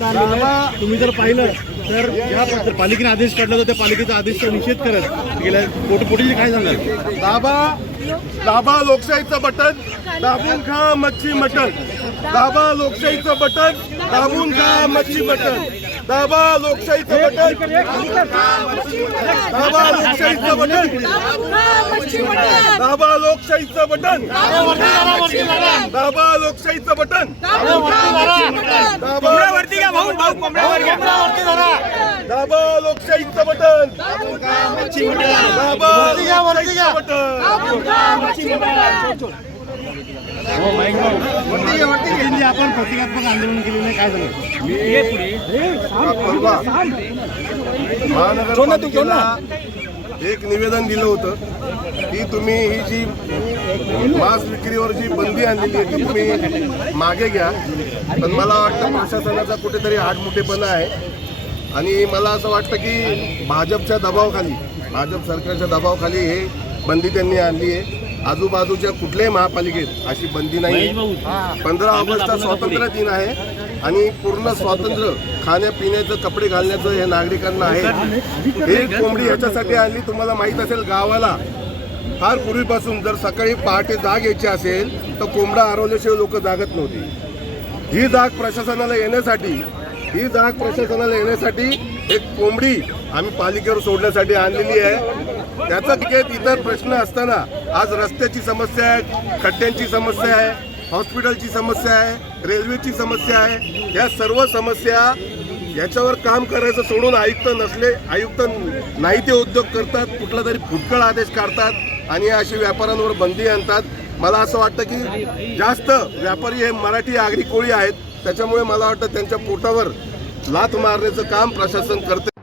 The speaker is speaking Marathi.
तुम्ही जर पाहिलं तर या पालिकेने आदेश काढला तर त्या पालिकेचा आदेशचा निषेध करत गेल्या पोटपोटीचे काय सांगाल? दाबा दाबा लोकशाहीचं बटन दाबून खा मच्छी मटन दाबा लोकशाहीचं बटन दाबून खा मच्छी मटन दाबा लोकशाहीचं बटन दाबा लोकशाहीचं बटन. दाबा लोकशाहीचं बटन. दाबा लोकशाहीचं बटन. दाबा दाबा लोकशाहीचं बटन. दाबा लोकशाहीचं बटन. जे आपण प्रतिकात्मक आंदोलन केलेलं काय झालं? महानगरपालिकेला एक निवेदन दिलं होतं की तुम्ही ही जी मांस विक्रीवर जी बंदी आणलेली आहे ती तुम्ही मागे घ्या. पण मला वाटतं प्रशासनाचा कुठेतरी आडमुठेपणा आहे. आणि मला असं वाटतं की भाजपच्या दबावाखाली भाजप सरकारच्या दबावाखाली हे बंदी त्यांनी आणली आहे. आजूबाजूच्या कुठल्याही महापालिकेत अशी बंदी नाही पंधरा ऑगस्ट हा स्वातंत्र्य दिन आहे आणि पूर्ण स्वातंत्र्य खाण्यापिण्याचं कपडे घालण्याचं हे नागरिकांना आहे. हे कोंबडी ह्याच्यासाठी आणली तुम्हाला माहीत असेल गावाला. फार पूर्वीपासून जर सकाळी पहाटे जाग यायची असेल तर कोंबडा हरवल्याशिवाय लोक जागत नव्हती. ही जाग प्रशासनाला येण्यासाठी ही जाग प्रशासनाला येण्यासाठी एक कोंबडी आम्ही पालिकेवर सोडण्यासाठी आणलेली आहे. त्याचा तिकीट इतर प्रश्न असताना आज रस्त्याची समस्या आहे खड्ड्यांची समस्या आहे हॉस्पिटलची समस्या आहे रेल्वेची समस्या आहे. या सर्व समस्या याच्यावर काम करायचं सोडून आयुक्त नसले आयुक्त नाही ते उद्योग करतात कुठला तरी फुटकळ आदेश काढतात आणि अशी व्यापाऱ्यांवर बंदी आणतात. मला असं वाटतं की जास्त व्यापारी हे मराठी आगरी कोळी आहेत. त्याच्यामुळे मला वाटतं त्यांच्या पोटावर लात मारण्याचं काम प्रशासन करते